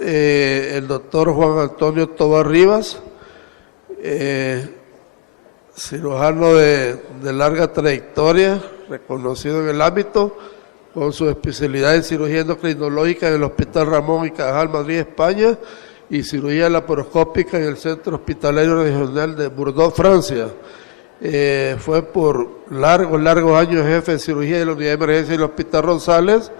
el doctor Juan Antonio Tovar Rivas, cirujano de larga trayectoria, reconocido en el ámbito, con su especialidad en cirugía endocrinológica en el Hospital Ramón y Cajal, Madrid, España, y cirugía laparoscópica en el Centro Hospitalario Regional de Bordeaux, Francia. Fue por largos años jefe de cirugía de la Unidad de Emergencia del Hospital Rosales,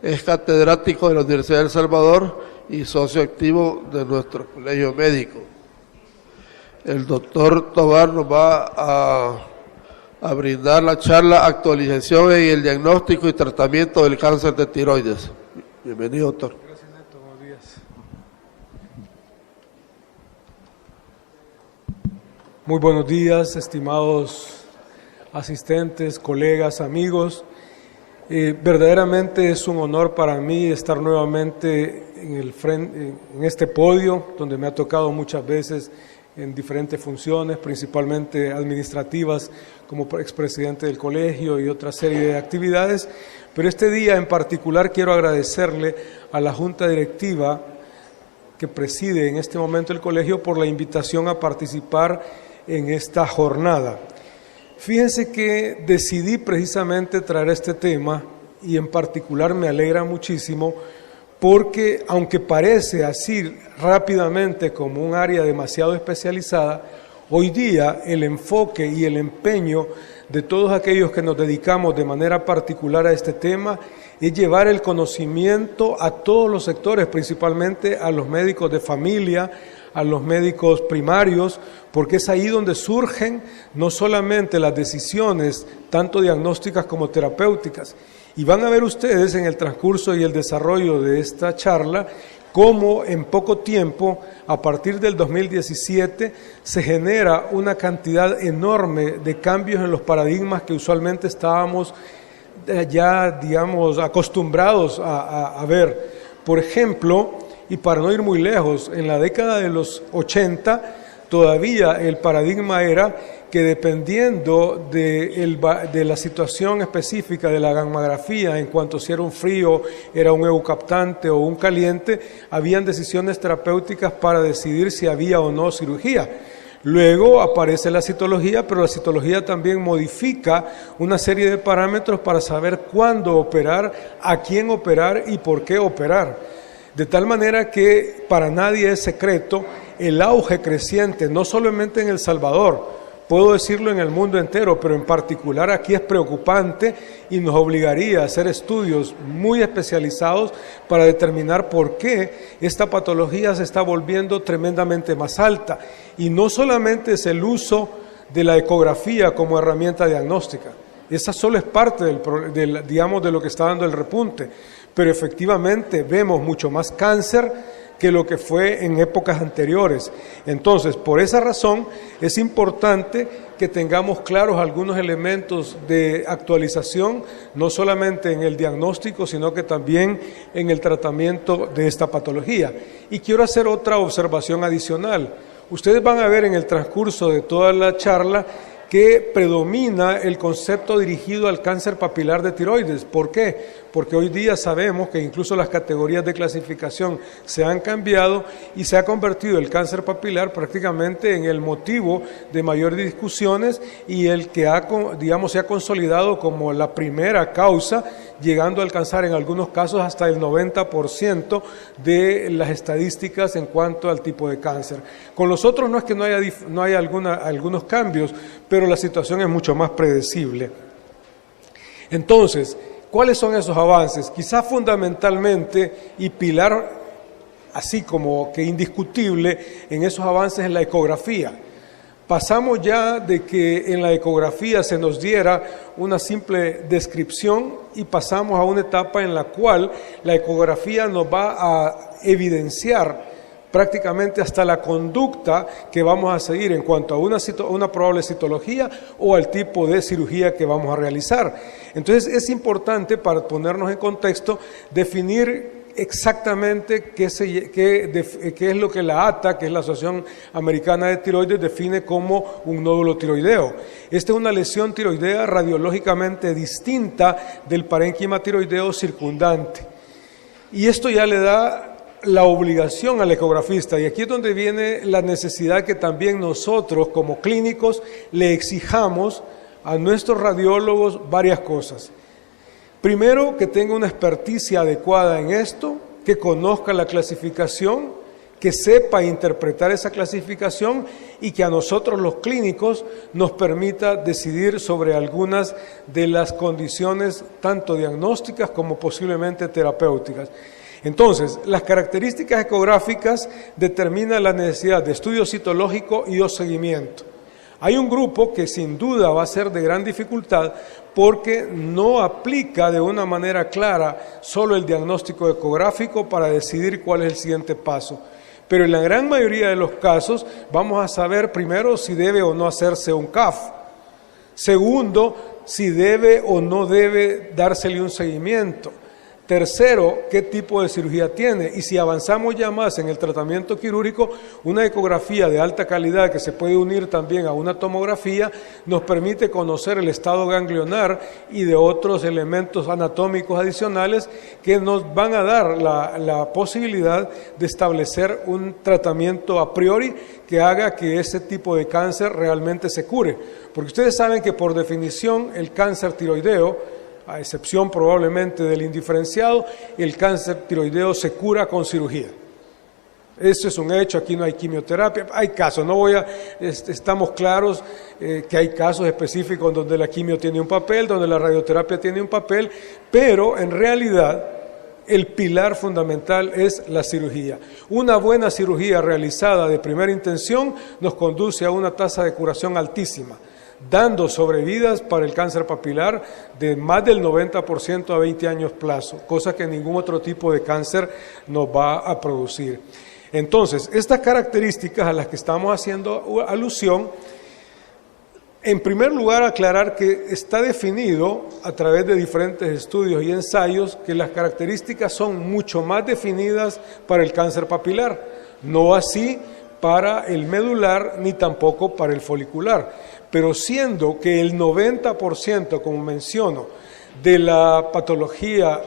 es catedrático de la Universidad de El Salvador y socio activo de nuestro colegio médico. El doctor Tovar nos va a brindar la charla Actualización en el diagnóstico y tratamiento del cáncer de tiroides. Bienvenido, doctor. Gracias, Neto. Buenos días. Muy buenos días, estimados asistentes, colegas, amigos. Verdaderamente es un honor para mí estar nuevamente en este podio, donde me ha tocado muchas veces en diferentes funciones, principalmente administrativas, como expresidente del colegio y otra serie de actividades. Pero este día en particular quiero agradecerle a la Junta Directiva que preside en este momento el colegio por la invitación a participar en esta jornada. Fíjense que decidí precisamente traer este tema y en particular me alegra muchísimo porque aunque parece así rápidamente como un área demasiado especializada, hoy día el enfoque y el empeño de todos aquellos que nos dedicamos de manera particular a este tema es llevar el conocimiento a todos los sectores, principalmente a los médicos de familia, a los médicos primarios, porque es ahí donde surgen no solamente las decisiones, tanto diagnósticas como terapéuticas. Y van a ver ustedes en el transcurso y el desarrollo de esta charla cómo en poco tiempo, a partir del 2017, se genera una cantidad enorme de cambios en los paradigmas que usualmente estábamos ya, digamos, acostumbrados a ver. Por ejemplo, y para no ir muy lejos, en la década de los 80 todavía el paradigma era que dependiendo de la situación específica de la gammagrafía, en cuanto si era un frío, era un eucaptante o un caliente, habían decisiones terapéuticas para decidir si había o no cirugía. Luego aparece la citología, pero la citología también modifica una serie de parámetros para saber cuándo operar, a quién operar y por qué operar. De tal manera que para nadie es secreto el auge creciente, no solamente en El Salvador, puedo decirlo en el mundo entero, pero en particular aquí es preocupante y nos obligaría a hacer estudios muy especializados para determinar por qué esta patología se está volviendo tremendamente más alta. Y no solamente es el uso de la ecografía como herramienta diagnóstica, esa solo es parte digamos, de lo que está dando el repunte, pero efectivamente vemos mucho más cáncer que lo que fue en épocas anteriores. Entonces, por esa razón, es importante que tengamos claros algunos elementos de actualización, no solamente en el diagnóstico, sino que también en el tratamiento de esta patología. Y quiero hacer otra observación adicional. Ustedes van a ver en el transcurso de toda la charla que predomina el concepto dirigido al cáncer papilar de tiroides. ¿Por qué? Porque hoy día sabemos que incluso las categorías de clasificación se han cambiado y se ha convertido el cáncer papilar prácticamente en el motivo de mayores discusiones y el que se ha consolidado como la primera causa, llegando a alcanzar en algunos casos hasta el 90% de las estadísticas en cuanto al tipo de cáncer. Con los otros no es que no haya algunos cambios, pero la situación es mucho más predecible. Entonces, ¿cuáles son esos avances? Quizás fundamentalmente y pilar así como que indiscutible en esos avances en la ecografía. Pasamos ya de que en la ecografía se nos diera una simple descripción y pasamos a una etapa en la cual la ecografía nos va a evidenciar prácticamente hasta la conducta que vamos a seguir en cuanto a una probable citología o al tipo de cirugía que vamos a realizar. Entonces es importante, para ponernos en contexto, definir exactamente qué es lo que la ATA, que es la Asociación Americana de Tiroides, define como un nódulo tiroideo. Esta es una lesión tiroidea radiológicamente distinta del parénquima tiroideo circundante. Y esto ya le da la obligación al ecografista, y aquí es donde viene la necesidad que también nosotros como clínicos le exijamos a nuestros radiólogos varias cosas. Primero, que tenga una experticia adecuada en esto, que conozca la clasificación, que sepa interpretar esa clasificación y que a nosotros los clínicos nos permita decidir sobre algunas de las condiciones tanto diagnósticas como posiblemente terapéuticas. Entonces, las características ecográficas determinan la necesidad de estudio citológico y o seguimiento. Hay un grupo que sin duda va a ser de gran dificultad porque no aplica de una manera clara solo el diagnóstico ecográfico para decidir cuál es el siguiente paso. Pero en la gran mayoría de los casos vamos a saber primero si debe o no hacerse un CAF. Segundo, si debe o no debe dársele un seguimiento. Tercero, qué tipo de cirugía tiene. Y si avanzamos ya más en el tratamiento quirúrgico, una ecografía de alta calidad que se puede unir también a una tomografía nos permite conocer el estado ganglionar y de otros elementos anatómicos adicionales que nos van a dar la posibilidad de establecer un tratamiento a priori que haga que ese tipo de cáncer realmente se cure. Porque ustedes saben que por definición el cáncer tiroideo, a excepción probablemente del indiferenciado, el cáncer tiroideo se cura con cirugía. Eso es un hecho, aquí no hay quimioterapia, hay casos, estamos claros que hay casos específicos donde la quimio tiene un papel, donde la radioterapia tiene un papel, pero en realidad el pilar fundamental es la cirugía. Una buena cirugía realizada de primera intención nos conduce a una tasa de curación altísima, dando sobrevidas para el cáncer papilar de más del 90% a 20 años plazo, cosa que ningún otro tipo de cáncer nos va a producir. Entonces, estas características a las que estamos haciendo alusión, en primer lugar aclarar que está definido a través de diferentes estudios y ensayos que las características son mucho más definidas para el cáncer papilar, no así para el medular ni tampoco para el folicular. Pero siendo que el 90%, como menciono, de la patología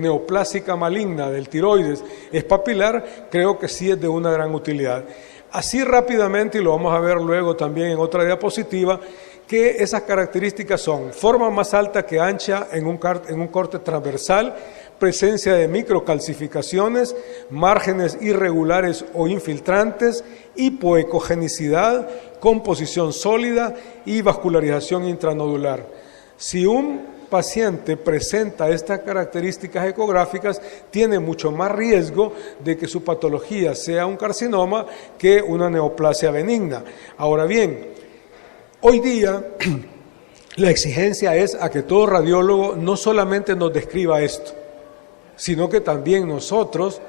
neoplásica maligna del tiroides es papilar, creo que sí es de una gran utilidad. Así rápidamente, y lo vamos a ver luego también en otra diapositiva, que esas características son forma más alta que ancha en un corte transversal, presencia de microcalcificaciones, márgenes irregulares o infiltrantes, hipoecogenicidad, composición sólida y vascularización intranodular. Si un paciente presenta estas características ecográficas, tiene mucho más riesgo de que su patología sea un carcinoma que una neoplasia benigna. Ahora bien, hoy día la exigencia es a que todo radiólogo no solamente nos describa esto, sino que también nosotros,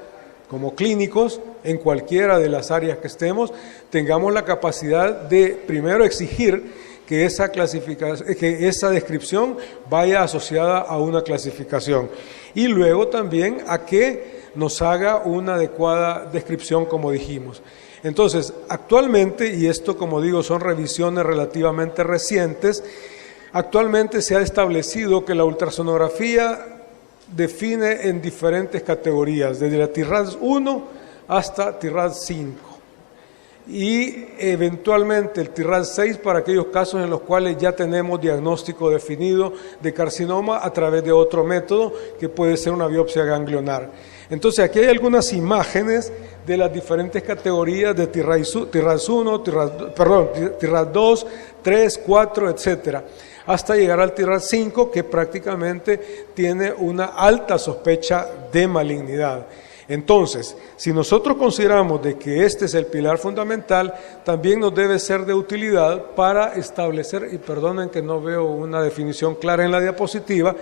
como clínicos, en cualquiera de las áreas que estemos, tengamos la capacidad de primero exigir que esa descripción vaya asociada a una clasificación y luego también a que nos haga una adecuada descripción, como dijimos. Entonces, actualmente, y esto como digo son revisiones relativamente recientes, actualmente se ha establecido que la ultrasonografía define en diferentes categorías, desde la TIRADS 1 hasta TIRADS 5 y eventualmente el TIRADS 6 para aquellos casos en los cuales ya tenemos diagnóstico definido de carcinoma a través de otro método que puede ser una biopsia ganglionar. Entonces aquí hay algunas imágenes de las diferentes categorías de TIRADS 1, TIRADS 2, 3, 4, etcétera, hasta llegar al TIRADS 5 que prácticamente tiene una alta sospecha de malignidad. Entonces, si nosotros consideramos de que este es el pilar fundamental, también nos debe ser de utilidad para establecer, y perdonen que no veo una definición clara en la diapositiva,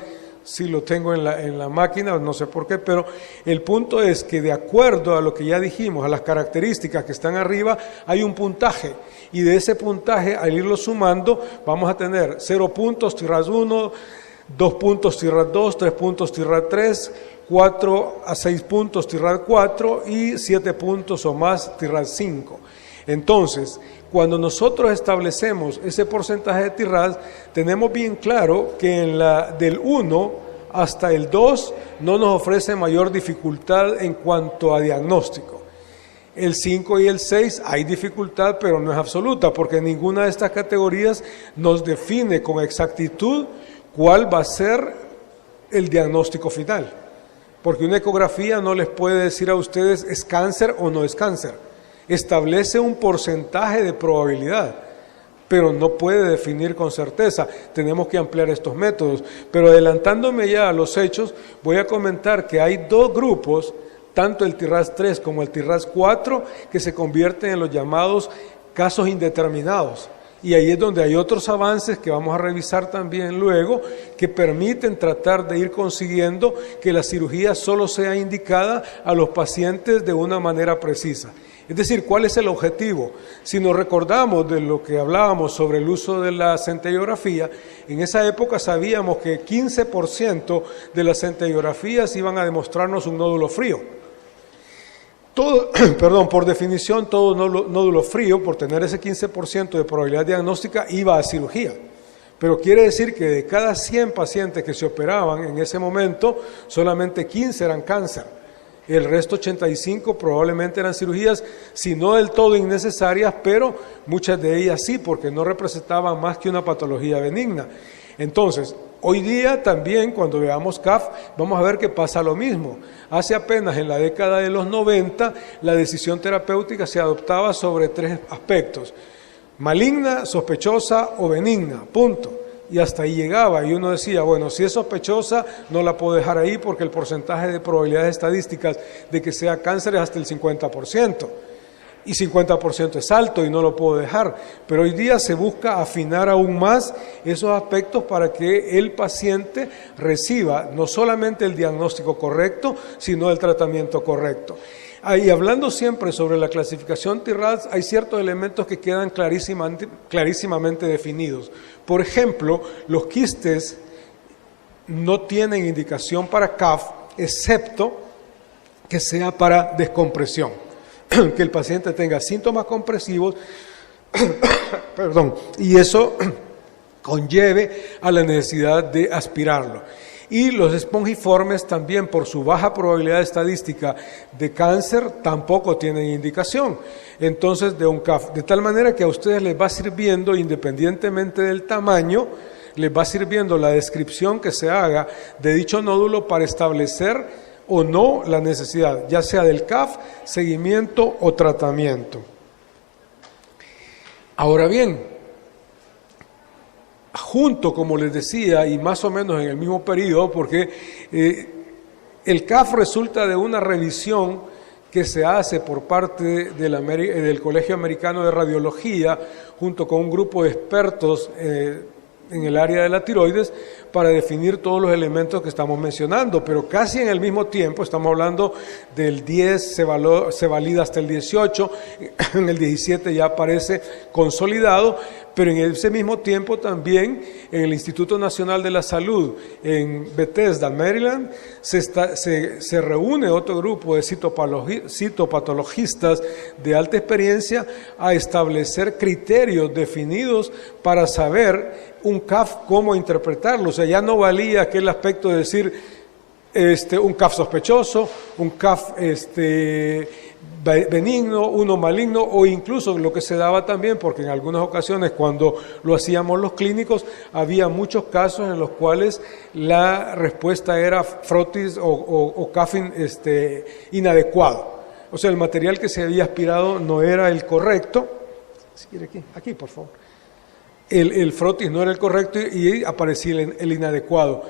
si lo tengo en la máquina, no sé por qué, pero el punto es que de acuerdo a lo que ya dijimos, a las características que están arriba, hay un puntaje, y de ese puntaje, al irlo sumando, vamos a tener 0 puntos TIRADS 1, 2 puntos TIRADS 2, 3 puntos TIRADS 3, 4 a 6 puntos TIRADS 4 y 7 puntos o más TIRADS 5. Entonces, cuando nosotros establecemos ese porcentaje de TIRADS, tenemos bien claro que en la del 1 hasta el 2 no nos ofrece mayor dificultad en cuanto a diagnóstico. El 5 y el 6 hay dificultad, pero no es absoluta, porque ninguna de estas categorías nos define con exactitud cuál va a ser el diagnóstico final. Porque una ecografía no les puede decir a ustedes es cáncer o no es cáncer. Establece un porcentaje de probabilidad, pero no puede definir con certeza. Tenemos que ampliar estos métodos. Pero adelantándome ya a los hechos, voy a comentar que hay dos grupos, tanto el TIRAS 3 como el TIRAS 4, que se convierten en los llamados casos indeterminados. Y ahí es donde hay otros avances que vamos a revisar también luego, que permiten tratar de ir consiguiendo que la cirugía solo sea indicada a los pacientes de una manera precisa. Es decir, ¿cuál es el objetivo? Si nos recordamos de lo que hablábamos sobre el uso de la centellografía, en esa época sabíamos que 15% de las centellografías iban a demostrarnos un nódulo frío. Por definición, todo nódulo frío, por tener ese 15% de probabilidad diagnóstica, iba a cirugía. Pero quiere decir que de cada 100 pacientes que se operaban en ese momento, solamente 15 eran cáncer. El resto, 85, probablemente eran cirugías, si no del todo innecesarias, pero muchas de ellas sí, porque no representaban más que una patología benigna. Entonces, hoy día también, cuando veamos CAF, vamos a ver que pasa lo mismo. Hace apenas en la década de los 90, la decisión terapéutica se adoptaba sobre 3 aspectos: maligna, sospechosa o benigna, punto. Y hasta ahí llegaba, y uno decía, bueno, si es sospechosa, no la puedo dejar ahí porque el porcentaje de probabilidades estadísticas de que sea cáncer es hasta el 50%. Y 50% es alto y no lo puedo dejar. Pero hoy día se busca afinar aún más esos aspectos para que el paciente reciba no solamente el diagnóstico correcto, sino el tratamiento correcto. Y hablando siempre sobre la clasificación TIRAS, hay ciertos elementos que quedan clarísimamente definidos. Por ejemplo, los quistes no tienen indicación para CAF, excepto que sea para descompresión. Que el paciente tenga síntomas compresivos, y eso conlleve a la necesidad de aspirarlo. Y los espongiformes también, por su baja probabilidad estadística de cáncer, tampoco tienen indicación. Entonces, de un CAF, de tal manera que a ustedes les va sirviendo, independientemente del tamaño, les va sirviendo la descripción que se haga de dicho nódulo para establecer o no la necesidad, ya sea del CAF, seguimiento o tratamiento. Ahora bien, junto, como les decía, y más o menos en el mismo periodo, porque el CAF resulta de una revisión que se hace por parte del Colegio Americano de Radiología, junto con un grupo de expertos en el área de la tiroides, para definir todos los elementos que estamos mencionando, pero casi en el mismo tiempo, estamos hablando del 10, se valida hasta el 18, en el 17 ya aparece consolidado, pero en ese mismo tiempo también en el Instituto Nacional de la Salud, en Bethesda, Maryland, se reúne otro grupo de citopatologistas de alta experiencia a establecer criterios definidos para saber un CAF cómo interpretarlo. O sea, ya no valía aquel aspecto de decir un CAF sospechoso, un CAF benigno, uno maligno, o incluso lo que se daba también, porque en algunas ocasiones cuando lo hacíamos los clínicos, había muchos casos en los cuales la respuesta era frotis o CAF inadecuado. O sea, el material que se había aspirado no era el correcto. Si quiere aquí por favor. El frotis no era el correcto y aparecía el inadecuado.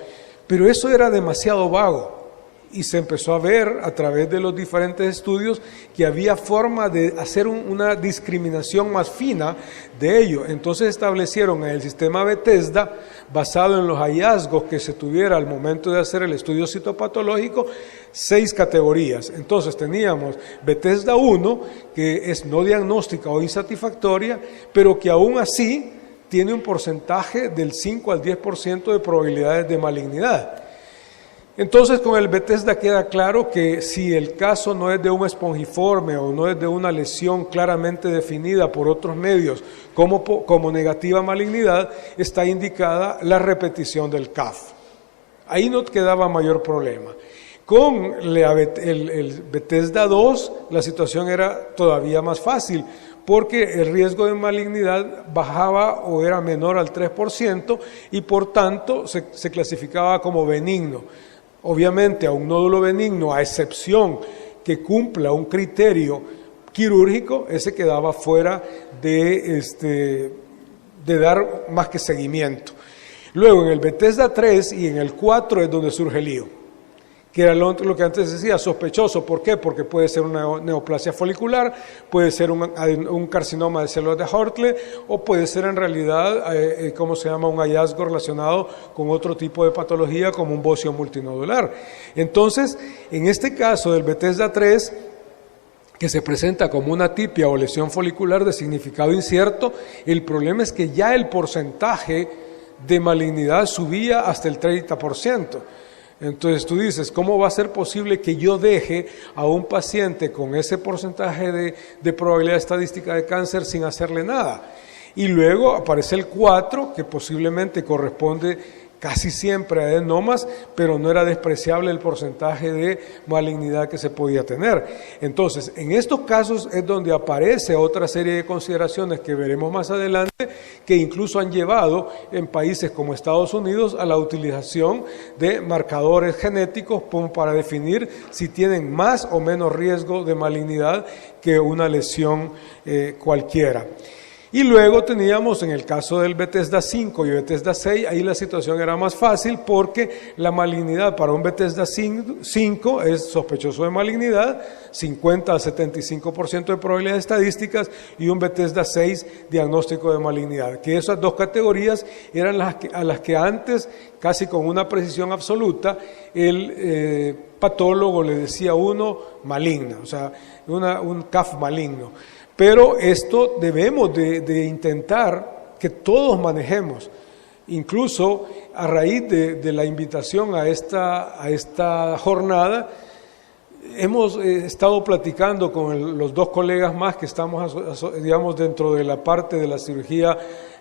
Pero eso era demasiado vago y se empezó a ver a través de los diferentes estudios que había forma de hacer una discriminación más fina de ello. Entonces establecieron en el sistema Bethesda, basado en los hallazgos que se tuviera al momento de hacer el estudio citopatológico, 6 categorías. Entonces teníamos Bethesda 1, que es no diagnóstica o insatisfactoria, pero que aún así tiene un porcentaje del 5 al 10% de probabilidades de malignidad. Entonces, con el Bethesda queda claro que si el caso no es de un espongiforme o no es de una lesión claramente definida por otros medios como negativa malignidad, está indicada la repetición del CAF. Ahí no quedaba mayor problema. Con el Bethesda 2 la situación era todavía más fácil, porque el riesgo de malignidad bajaba o era menor al 3% y por tanto se clasificaba como benigno. Obviamente a un nódulo benigno, a excepción que cumpla un criterio quirúrgico, ese quedaba fuera de dar más que seguimiento. Luego en el Bethesda 3 y en el 4 es donde surge el lío, que era lo que antes decía, sospechoso. ¿Por qué? Porque puede ser una neoplasia folicular, puede ser un carcinoma de células de Hartle, o puede ser en realidad, ¿cómo se llama?, un hallazgo relacionado con otro tipo de patología como un bocio multinodular. Entonces, en este caso del Bethesda 3, que se presenta como una atipia o lesión folicular de significado incierto, el problema es que ya el porcentaje de malignidad subía hasta el 30%. Entonces tú dices, ¿cómo va a ser posible que yo deje a un paciente con ese porcentaje de probabilidad estadística de cáncer sin hacerle nada? Y luego aparece el 4, que posiblemente corresponde casi siempre a adenomas, pero no era despreciable el porcentaje de malignidad que se podía tener. Entonces, en estos casos es donde aparece otra serie de consideraciones que veremos más adelante, que incluso han llevado en países como Estados Unidos a la utilización de marcadores genéticos para definir si tienen más o menos riesgo de malignidad que una lesión cualquiera. Y luego teníamos en el caso del Bethesda 5 y Bethesda 6, ahí la situación era más fácil porque la malignidad para un Bethesda 5 es sospechoso de malignidad, 50 al 75% de probabilidades estadísticas, y un Bethesda 6 diagnóstico de malignidad, que esas dos categorías eran a las que antes, casi con una precisión absoluta, el patólogo le decía a uno maligna, o sea, un CAF maligno. Pero esto debemos de intentar que todos manejemos. Incluso a raíz de la invitación a esta jornada, hemos estado platicando con los dos colegas más que estamos, digamos, dentro de la parte de la cirugía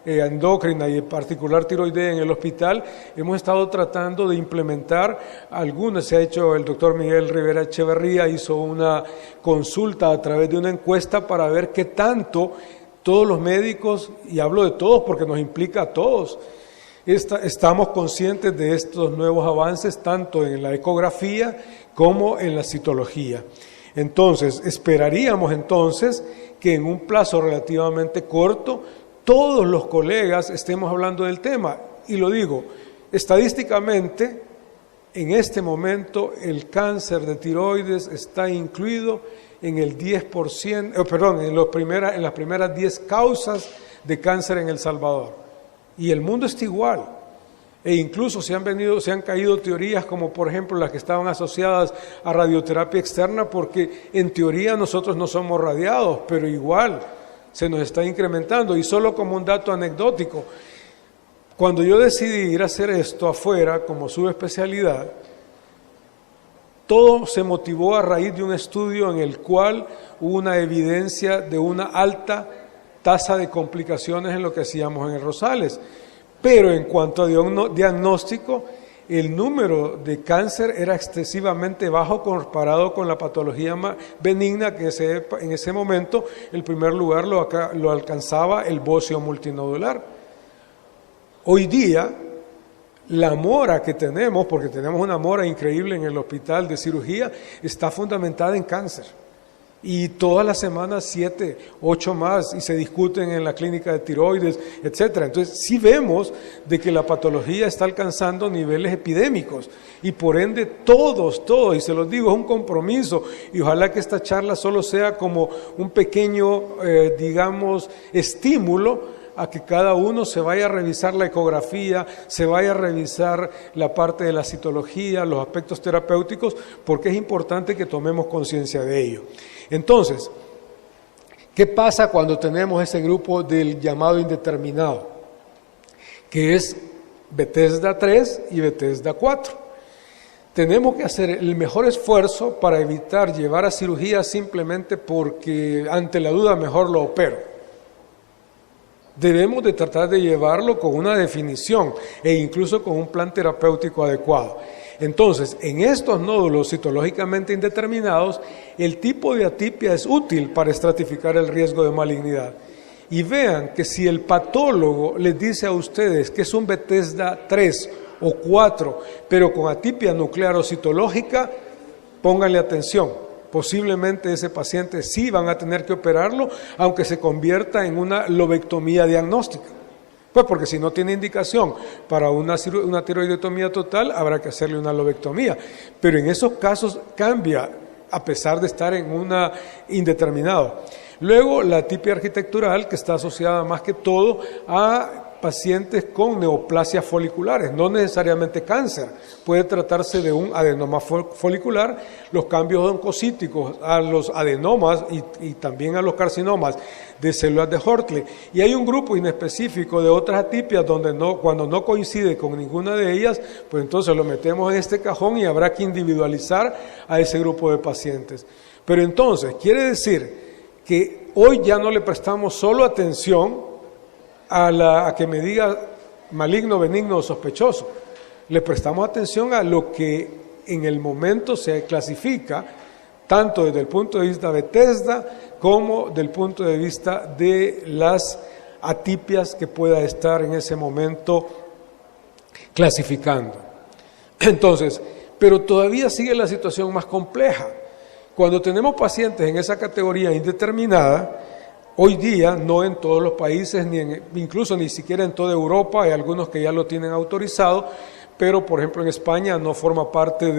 endocrina y en particular tiroidea en el hospital. Hemos estado tratando de implementar algunas. Se ha hecho, el doctor Miguel Rivera Echeverría hizo una consulta a través de una encuesta para ver qué tanto todos los médicos, y hablo de todos porque nos implica a todos, estamos conscientes de estos nuevos avances tanto en la ecografía como en la citología. Entonces, esperaríamos entonces que en un plazo relativamente corto todos los colegas estemos hablando del tema. Y lo digo, estadísticamente, en este momento el cáncer de tiroides está incluido en el 10%, en las primeras 10 causas de cáncer en El Salvador. Y el mundo está igual. E incluso se han caído teorías como por ejemplo las que estaban asociadas a radioterapia externa, porque en teoría nosotros no somos radiados, pero igual se nos está incrementando. Y solo como un dato anecdótico, cuando yo decidí ir a hacer esto afuera como subespecialidad, todo se motivó a raíz de un estudio en el cual hubo una evidencia de una alta tasa de complicaciones en lo que hacíamos en el Rosales. Pero en cuanto a diagnóstico, el número de cáncer era excesivamente bajo comparado con la patología benigna, que en ese momento el primer lugar lo alcanzaba el bocio multinodular. Hoy día, la mora que tenemos, porque tenemos una mora increíble en el hospital de cirugía, está fundamentada en cáncer. Y todas las semanas 7, 8 más, y se discuten en la clínica de tiroides, etcétera. Entonces sí vemos de que la patología está alcanzando niveles epidémicos, y por ende todos, y se los digo, es un compromiso, y ojalá que esta charla solo sea como un pequeño, digamos, estímulo a que cada uno se vaya a revisar la ecografía, se vaya a revisar la parte de la citología, los aspectos terapéuticos, porque es importante que tomemos conciencia de ello. Entonces, ¿qué pasa cuando tenemos ese grupo del llamado indeterminado? Que es Bethesda 3 y Bethesda 4. Tenemos que hacer el mejor esfuerzo para evitar llevar a cirugía simplemente porque ante la duda mejor lo opero. debemos de tratar de llevarlo con una definición e incluso con un plan terapéutico adecuado. Entonces, en estos nódulos citológicamente indeterminados, el tipo de atipia es útil para estratificar el riesgo de malignidad. Y vean que si el patólogo les dice a ustedes que es un Bethesda 3 o 4, pero con atipia nuclear o citológica, pónganle atención. Posiblemente ese paciente sí van a tener que operarlo, aunque se convierta en una lobectomía diagnóstica. Pues porque si no tiene indicación para una tiroidectomía total, habrá que hacerle una lobectomía. Pero en esos casos cambia, a pesar de estar en una indeterminado. Luego, la atipia arquitectural, que está asociada más que todo a pacientes con neoplasias foliculares, no necesariamente cáncer, puede tratarse de un adenoma folicular, los cambios oncocíticos a los adenomas y también a los carcinomas de células de Hortley. Y hay un grupo inespecífico de otras atipias donde cuando no coincide con ninguna de ellas, pues entonces lo metemos en este cajón y habrá que individualizar a ese grupo de pacientes. Pero entonces, quiere decir que hoy ya no le prestamos solo atención a que me diga maligno, benigno o sospechoso. Le prestamos atención a lo que en el momento se clasifica, tanto desde el punto de vista de Bethesda como del punto de vista de las atipias que pueda estar en ese momento clasificando. Entonces, pero todavía sigue la situación más compleja. Cuando tenemos pacientes en esa categoría indeterminada, hoy día, no en todos los países, incluso ni siquiera en toda Europa, hay algunos que ya lo tienen autorizado, pero por ejemplo en España no forma parte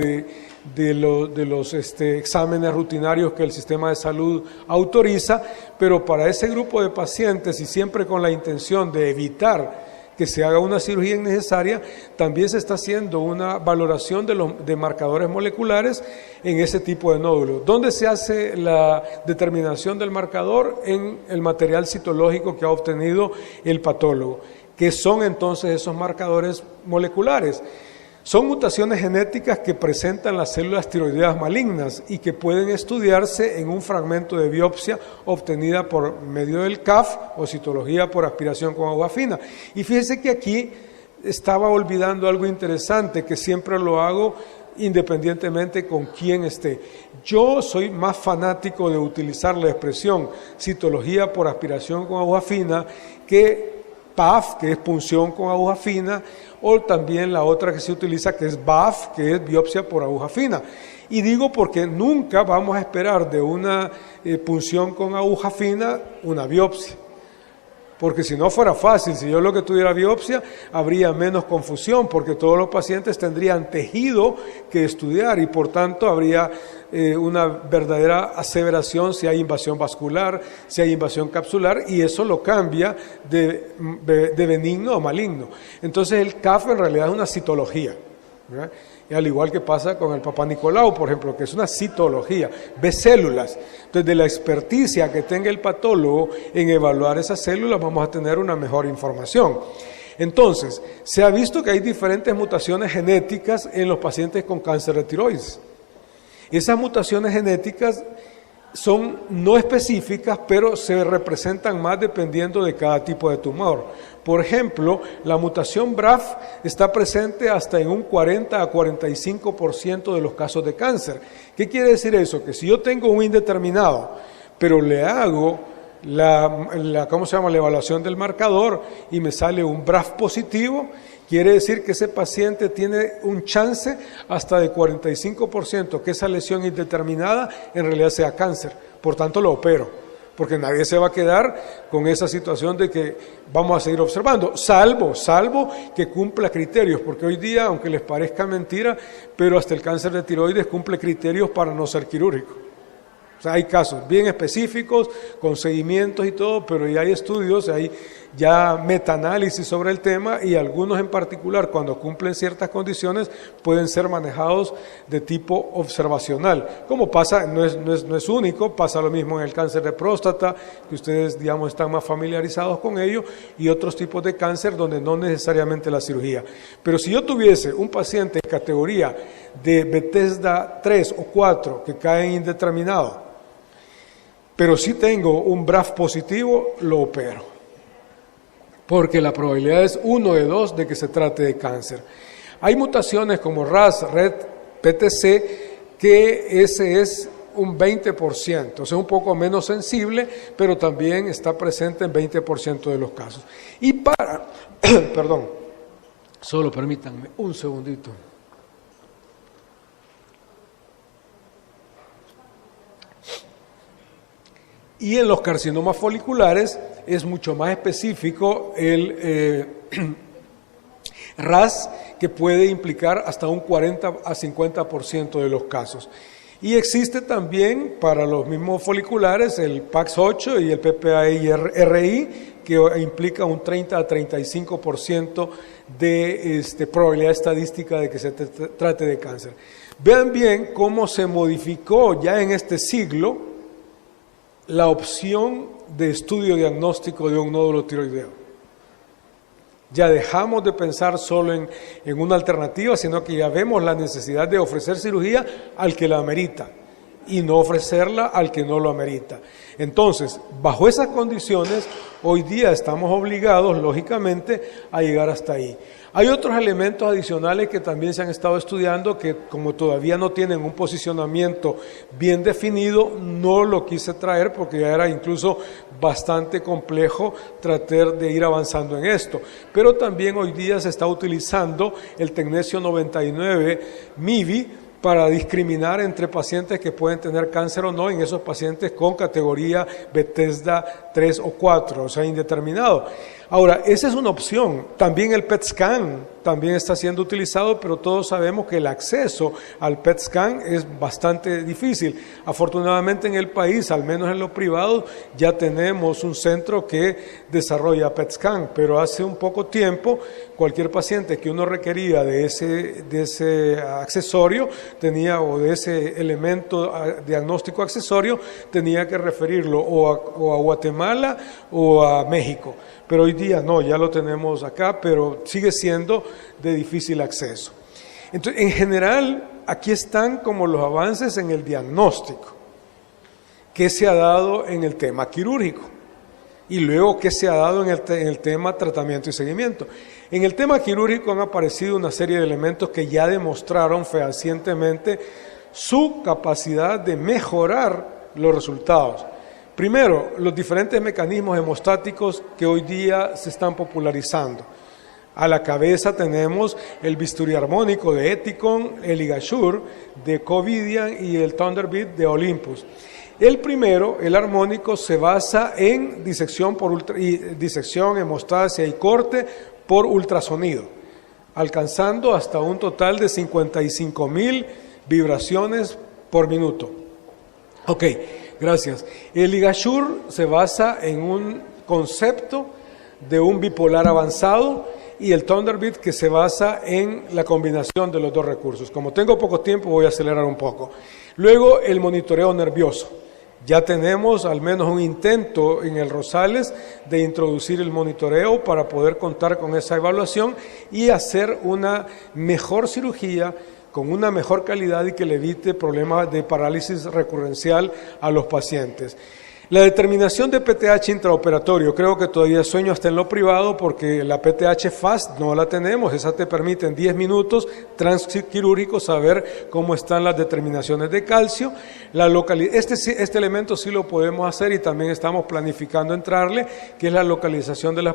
de los exámenes rutinarios que el sistema de salud autoriza, pero para ese grupo de pacientes y siempre con la intención de evitar que se haga una cirugía innecesaria, también se está haciendo una valoración de marcadores moleculares en ese tipo de nódulos. ¿Dónde se hace la determinación del marcador? En el material citológico que ha obtenido el patólogo. ¿Qué son entonces esos marcadores moleculares? Son mutaciones genéticas que presentan las células tiroideas malignas y que pueden estudiarse en un fragmento de biopsia obtenida por medio del CAF o citología por aspiración con agua fina. Y fíjense que aquí estaba olvidando algo interesante, que siempre lo hago independientemente con quién esté. Yo soy más fanático de utilizar la expresión citología por aspiración con agua fina que PAF, que es punción con aguja fina, o también la otra que se utiliza, que es BAF, que es biopsia por aguja fina. Y digo porque nunca vamos a esperar de una punción con aguja fina una biopsia. Porque si no fuera fácil, si yo lo que tuviera biopsia, habría menos confusión, porque todos los pacientes tendrían tejido que estudiar y por tanto habría una verdadera aseveración si hay invasión vascular, si hay invasión capsular, y eso lo cambia de benigno a maligno. Entonces el CAF en realidad es una citología, ¿verdad? Y al igual que pasa con el Papá Nicolau, por ejemplo, que es una citología, ve células. Entonces, de la experticia que tenga el patólogo en evaluar esas células, vamos a tener una mejor información. Entonces, se ha visto que hay diferentes mutaciones genéticas en los pacientes con cáncer de tiroides. Esas mutaciones genéticas son no específicas, pero se representan más dependiendo de cada tipo de tumor. Por ejemplo, la mutación BRAF está presente hasta en un 40 a 45% de los casos de cáncer. ¿Qué quiere decir eso? Que si yo tengo un indeterminado, pero le hago la evaluación del marcador y me sale un BRAF positivo, quiere decir que ese paciente tiene un chance hasta de 45% que esa lesión indeterminada en realidad sea cáncer. Por tanto, lo opero, porque nadie se va a quedar con esa situación de que vamos a seguir observando, salvo que cumpla criterios, porque hoy día, aunque les parezca mentira, pero hasta el cáncer de tiroides cumple criterios para no ser quirúrgico. O sea, hay casos bien específicos, con seguimientos y todo, pero ya hay estudios, hay ya metaanálisis sobre el tema y algunos en particular, cuando cumplen ciertas condiciones, pueden ser manejados de tipo observacional. Como pasa, no es único, pasa lo mismo en el cáncer de próstata, que ustedes, digamos, están más familiarizados con ello, y otros tipos de cáncer donde no necesariamente la cirugía. Pero si yo tuviese un paciente en categoría de Bethesda 3 o 4 que cae en indeterminado, pero si tengo un BRAF positivo, lo opero. porque la probabilidad es 1 de 2 de que se trate de cáncer. Hay mutaciones como RAS, RET, PTC, que ese es un 20%, o sea, un poco menos sensible, pero también está presente en 20% de los casos. Y para, perdón, solo permítanme un segundito. Y en los carcinomas foliculares es mucho más específico el RAS, que puede implicar hasta un 40 a 50% de los casos. Y existe también para los mismos foliculares el PAX8 y el PPAI-RI, que implica un 30 a 35% de probabilidad estadística de que se trate de cáncer. Vean bien cómo se modificó ya en este siglo la opción de estudio diagnóstico de un nódulo tiroideo. Ya dejamos de pensar solo en una alternativa, sino que ya vemos la necesidad de ofrecer cirugía al que la amerita y no ofrecerla al que no lo amerita. Entonces, bajo esas condiciones, hoy día estamos obligados, lógicamente, a llegar hasta ahí. Hay otros elementos adicionales que también se han estado estudiando que, como todavía no tienen un posicionamiento bien definido, no lo quise traer porque ya era incluso bastante complejo tratar de ir avanzando en esto. Pero también hoy día se está utilizando el tecnesio 99 MIVI para discriminar entre pacientes que pueden tener cáncer o no, en esos pacientes con categoría Bethesda 3 o 4, o sea, indeterminado. Ahora, esa es una opción. También el PET scan también está siendo utilizado, pero todos sabemos que el acceso al PET scan es bastante difícil. Afortunadamente en el país, al menos en lo privado, ya tenemos un centro que desarrolla PET scan, pero hace un poco tiempo cualquier paciente que uno requería de ese accesorio o de ese elemento diagnóstico accesorio, tenía que referirlo o a Guatemala o a México. Pero hoy día no, ya lo tenemos acá, pero sigue siendo de difícil acceso. Entonces, en general, aquí están como los avances en el diagnóstico, qué se ha dado en el tema quirúrgico y luego qué se ha dado en el tema tratamiento y seguimiento. En el tema quirúrgico han aparecido una serie de elementos que ya demostraron fehacientemente su capacidad de mejorar los resultados. Primero, los diferentes mecanismos hemostáticos que hoy día se están popularizando. A la cabeza tenemos el bisturí armónico de Ethicon, el LigaSure de Covidien y el Thunderbird de Olympus. El primero, el armónico, se basa en disección, hemostasia y corte por ultrasonido, alcanzando hasta un total de 55,000 vibraciones por minuto. Ok, gracias. El LigaSure se basa en un concepto de un bipolar avanzado y el Thunderbird que se basa en la combinación de los dos recursos. Como tengo poco tiempo, voy a acelerar un poco. Luego, el monitoreo nervioso. Ya tenemos al menos un intento en el Rosales de introducir el monitoreo para poder contar con esa evaluación y hacer una mejor cirugía con una mejor calidad y que le evite problemas de parálisis recurrencial a los pacientes. La determinación de PTH intraoperatorio, creo que todavía sueño hasta en lo privado porque la PTH FAST no la tenemos, esa te permite en 10 minutos transquirúrgico saber cómo están las determinaciones de calcio. Este elemento sí lo podemos hacer y también estamos planificando entrarle, que es la localización de las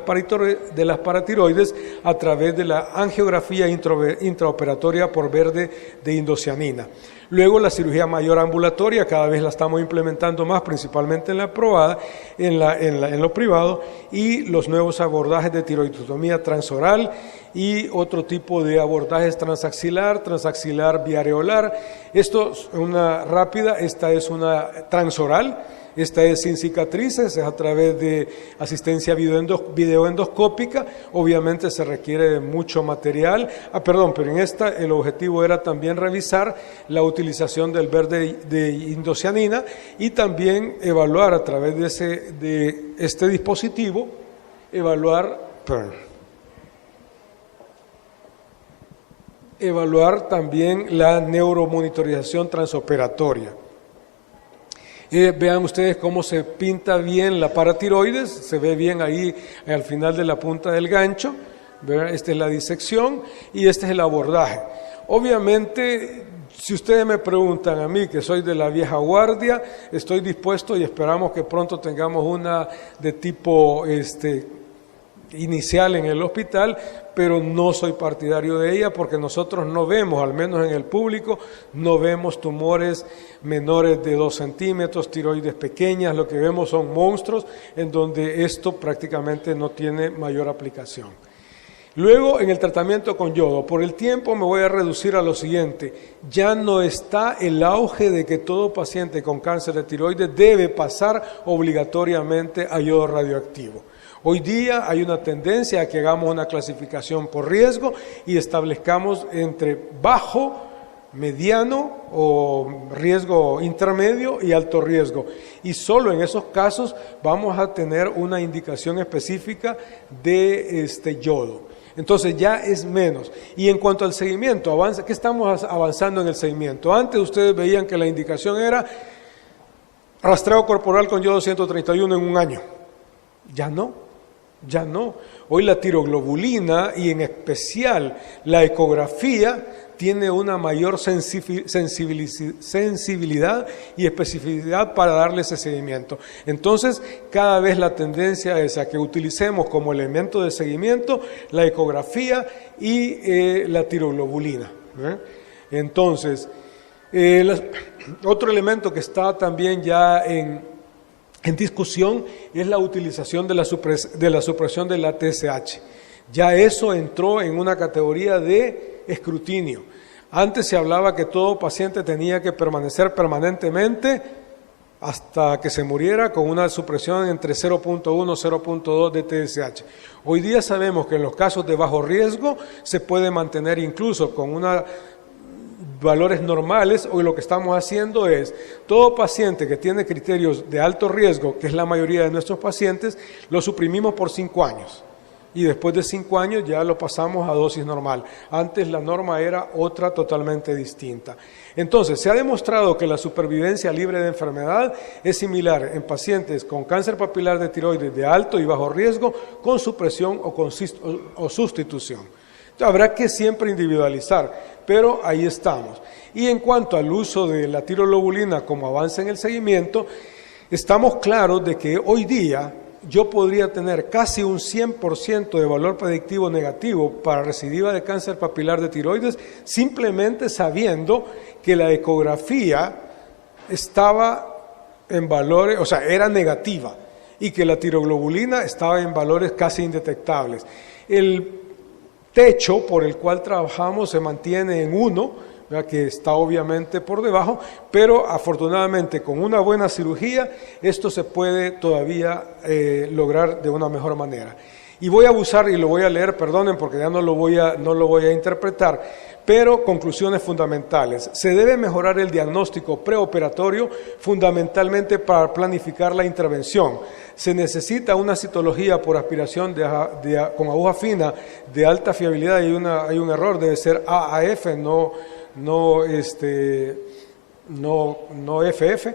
paratiroides a través de la angiografía intraoperatoria por verde de indocianina. Luego la cirugía mayor ambulatoria, cada vez la estamos implementando más, principalmente en la probada, en lo privado, y los nuevos abordajes de tiroidotomía transoral y otro tipo de abordajes transaxilar viareolar. Esto es una rápida, esta es una transoral. Esta es sin cicatrices, es a través de asistencia videoendoscópica, obviamente se requiere de mucho material, pero en esta el objetivo era también revisar la utilización del verde de indocianina y también evaluar a través de este dispositivo, evaluar también la neuromonitorización transoperatoria. Vean ustedes cómo se pinta bien la paratiroides, se ve bien ahí al final de la punta del gancho, ¿verdad? Esta es la disección y este es el abordaje. Obviamente, si ustedes me preguntan a mí, que soy de la vieja guardia, estoy dispuesto y esperamos que pronto tengamos una de tipo inicial en el hospital, pero no soy partidario de ella porque nosotros no vemos, al menos en el público, no vemos tumores menores de 2 centímetros, tiroides pequeñas, lo que vemos son monstruos en donde esto prácticamente no tiene mayor aplicación. Luego, en el tratamiento con yodo, por el tiempo me voy a reducir a lo siguiente: ya no está el auge de que todo paciente con cáncer de tiroides debe pasar obligatoriamente a yodo radioactivo. Hoy día hay una tendencia a que hagamos una clasificación por riesgo y establezcamos entre bajo, mediano o riesgo intermedio y alto riesgo. Y solo en esos casos vamos a tener una indicación específica de yodo. Entonces ya es menos. Y en cuanto al seguimiento, ¿qué estamos avanzando en el seguimiento? Antes ustedes veían que la indicación era rastreo corporal con yodo 131 en un año. Ya no. Hoy la tiroglobulina y en especial la ecografía tiene una mayor sensibilidad y especificidad para darle ese seguimiento. Entonces, cada vez la tendencia es a que utilicemos como elemento de seguimiento la ecografía y la tiroglobulina. Entonces, otro elemento que está también ya en discusión es la utilización de la supresión de la TSH. Ya eso entró en una categoría de escrutinio. Antes se hablaba que todo paciente tenía que permanecer permanentemente hasta que se muriera con una supresión entre 0.1 y 0.2 de TSH. Hoy día sabemos que en los casos de bajo riesgo se puede mantener incluso con valores normales. Hoy lo que estamos haciendo es, todo paciente que tiene criterios de alto riesgo, que es la mayoría de nuestros pacientes, lo suprimimos por 5 años. Y después de 5 años ya lo pasamos a dosis normal. Antes la norma era otra totalmente distinta. Entonces, se ha demostrado que la supervivencia libre de enfermedad es similar en pacientes con cáncer papilar de tiroides de alto y bajo riesgo, con supresión o sustitución. Entonces, habrá que siempre individualizar, pero ahí estamos. Y en cuanto al uso de la tiroglobulina como avance en el seguimiento, estamos claros de que hoy día yo podría tener casi un 100% de valor predictivo negativo para recidiva de cáncer papilar de tiroides, simplemente sabiendo que la ecografía estaba en valores, o sea, era negativa, y que la tiroglobulina estaba en valores casi indetectables. El techo por el cual trabajamos se mantiene en 1, que está obviamente por debajo, pero afortunadamente con una buena cirugía esto se puede todavía lograr de una mejor manera. Y voy a abusar y lo voy a leer, perdonen porque ya no lo voy a interpretar, pero conclusiones fundamentales. Se debe mejorar el diagnóstico preoperatorio fundamentalmente para planificar la intervención. Se necesita una citología por aspiración con aguja fina de alta fiabilidad. Hay un error, debe ser AAF, no FF,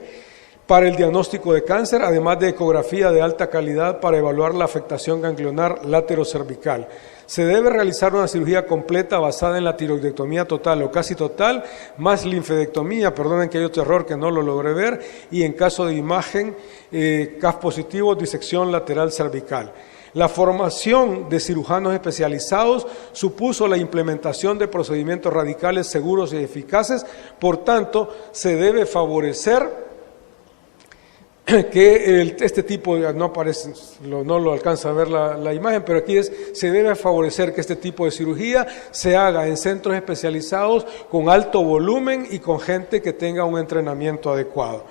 para el diagnóstico de cáncer, además de ecografía de alta calidad para evaluar la afectación ganglionar laterocervical. Se debe realizar una cirugía completa basada en la tiroidectomía total o casi total, más linfedectomía, perdonen que hay otro error que no lo logré ver, y en caso de imagen, CAF positivo, disección lateral cervical. La formación de cirujanos especializados supuso la implementación de procedimientos radicales seguros y eficaces, por tanto, se debe favorecer que este tipo, no aparece, no lo alcanza a ver la imagen, pero aquí se debe favorecer que este tipo de cirugía se haga en centros especializados con alto volumen y con gente que tenga un entrenamiento adecuado.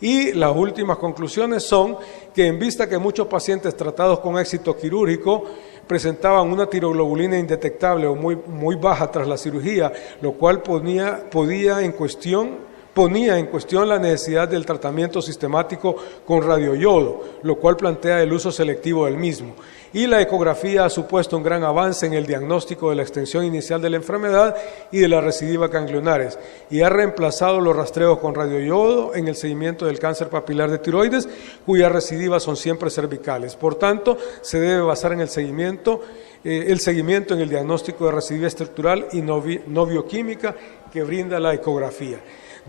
Y las últimas conclusiones son que en vista que muchos pacientes tratados con éxito quirúrgico presentaban una tiroglobulina indetectable o muy baja tras la cirugía, lo cual podía en cuestión ponía en cuestión la necesidad del tratamiento sistemático con radioyodo, lo cual plantea el uso selectivo del mismo. Y la ecografía ha supuesto un gran avance en el diagnóstico de la extensión inicial de la enfermedad y de las recidivas ganglionares, y ha reemplazado los rastreos con radioyodo en el seguimiento del cáncer papilar de tiroides, cuyas recidivas son siempre cervicales. Por tanto, se debe basar en el seguimiento en el diagnóstico de recidiva estructural y no bioquímica que brinda la ecografía.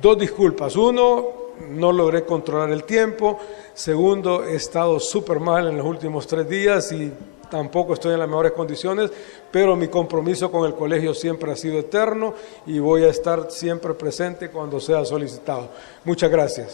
2 disculpas. 1, no logré controlar el tiempo. 2, he estado súper mal en los últimos 3 días y tampoco estoy en las mejores condiciones, pero mi compromiso con el colegio siempre ha sido eterno y voy a estar siempre presente cuando sea solicitado. Muchas gracias.